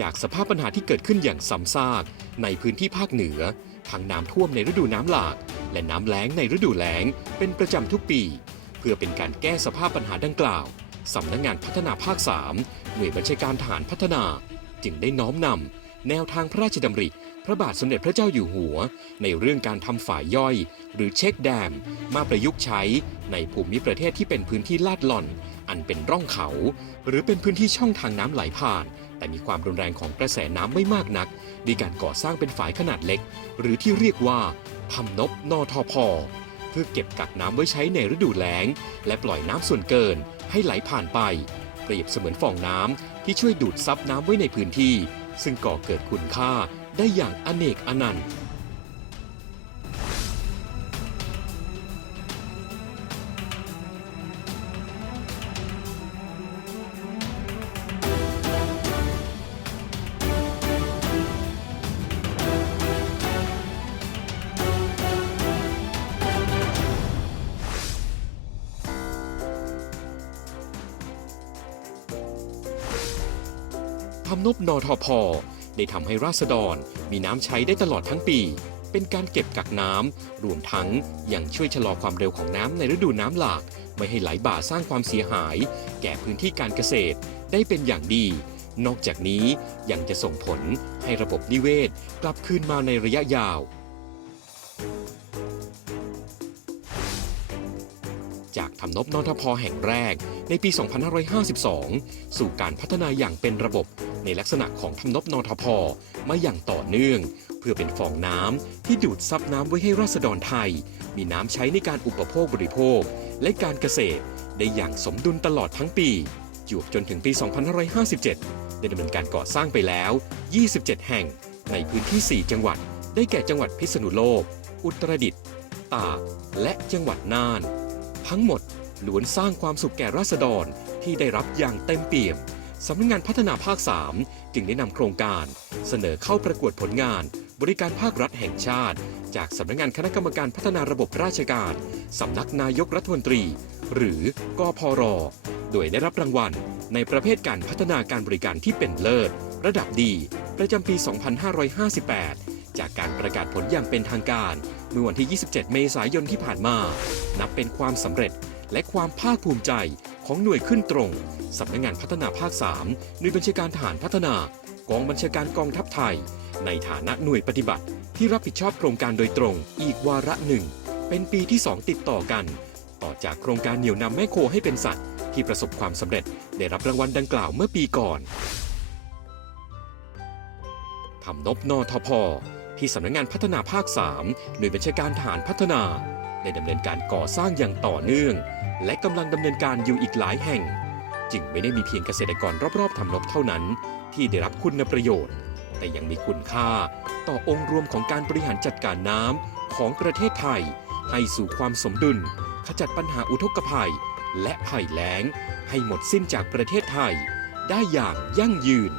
จากสภาพปัญหาที่เกิดขึ้นอย่างซ้ำซากในพื้นที่ภาคเหนือ ทั้งน้ำท่วมในฤดูน้ำหลาก และน้ำแล้งในฤดูแล้ง เป็นประจำทุกปี เพื่อเป็นการแก้สภาพปัญหาดังกล่าวสำนักงงานพัฒนาภาค 3 หน่วยบัญชาการทหารพัฒนา จึงได้น้อมนำแนวทางพระราชดำริ พระบาทสมเด็จพระเจ้าอยู่หัว ในเรื่องการทำฝ่ายย่อย หรือเช็คแดม มาประยุกต์ใช้ในภูมิประเทศที่เป็นพื้นที่ลาดหล่อน อันเป็นร่องเขา หรือเป็นพื้นที่ช่องทางน้ำไหลผ่าน แต่มีความรุนแรงของกระแสน้ำไม่มากนักด้วยการก่อสร้างเป็นฝายขนาดเล็ก หรือที่เรียกว่าทำนบนอทพเพื่อเก็บกักน้ำไว้ใช้ในฤดูแล้ง และปล่อยน้ำส่วนเกินให้ไหลผ่านไป เปรียบเสมือนฟองน้ำที่ช่วยดูดซับน้ำไว้ในพื้นที่ ซึ่งก่อเกิดคุณค่าได้อย่างอเนกอนันต์ ทำนบนอทพได้ทำให้ราษฎรมีน้ำใช้ได้ตลอดทั้งปี เป็นการเก็บกักน้ำรวมทั้งยังช่วยชะลอความเร็วของน้ำในฤดูน้ำหลาก ไม่ให้ไหลบ่าสร้างความเสียหาย แก่พื้นที่การเกษตรได้เป็นอย่างดี นอกจากนี้ยังจะส่งผลให้ระบบนิเวศกลับคืนมาในระยะยาว จากทำนบนทพแห่งแรกในปี 2552 สู่การพัฒนาอย่างเป็นระบบ ในลักษณะของทำนบนทพมาอย่างต่อเนื่อง เพื่อเป็นฟองน้ำที่ดูดซับน้ำไว้ให้ราษฎรไทย มีน้ำใช้ในการอุปโภคบริโภค และการเกษตร ได้อย่างสมดุลตลอดทั้งปีจวบจนถึงปี 2557 ได้ดำเนินการก่อสร้างไปแล้ว 27 แห่ง ในพื้นที่ 4 จังหวัด ได้แก่จังหวัดพิษณุโลก อุตรดิตถ์ ตาก และจังหวัดน่าน ทั้งหมดล้วนสร้างความสุขแก่ราษฎรที่ได้รับอย่างเต็มเปี่ยม สำนักงานพัฒนาภาค 3 จึงได้นำโครงการ เสนอเข้าประกวดผลงาน บริการภาครัฐแห่งชาติ จากสำนักงานคณะกรรมการพัฒนาระบบราชการสำนักนายกรัฐมนตรี หรือกพรโดยได้รับรางวัล ในประเภทการพัฒนาการบริการที่เป็นเลิศ ระดับดี ประจำปี 2558 จากการประกาศผลอย่างเป็นทางการ เมื่อวันที่ 27 เมษายนที่ผ่านมา นับเป็นความสำเร็จและความภาคภูมิใจ ของหน่วยขึ้นตรงสำนักงงานพัฒนาภาค 3 หน่วยบัญชาการทหารพัฒนากองบัญชาการกองทัพไทย ในฐานะหน่วยปฏิบัติ ที่รับผิดชอบโครงการโดยตรงอีกวาระหนึ่ง เป็นปีที่ 2 ติดต่อกัน ต่อจากโครงการเหนี่ยวนำแม่โคให้เป็นสัตว์ ที่ประสบความสำเร็จได้รับรางวัลดังกล่าวเมื่อปีก่อนทำนบนทพที่สำนักงานพัฒนาภาค 3 หน่วยบัญชาการทหารพัฒนา ได้ดำเนินการก่อสร้างอย่างต่อเนื่อง และกำลังดำเนินการอยู่อีกหลายแห่ง จึงไม่ได้มีเพียงเกษตรกรรอบๆทำนบเท่านั้น ที่ได้รับคุณประโยชน์ แต่ยังมีคุณค่าต่อองค์รวมของการบริหารจัดการน้ำของประเทศไทย ให้สู่ความสมดุล ขจัดปัญหาอุทกภัย และภัยแล้ง ให้หมดสิ้นจากประเทศไทย ได้อย่างยั่งยืน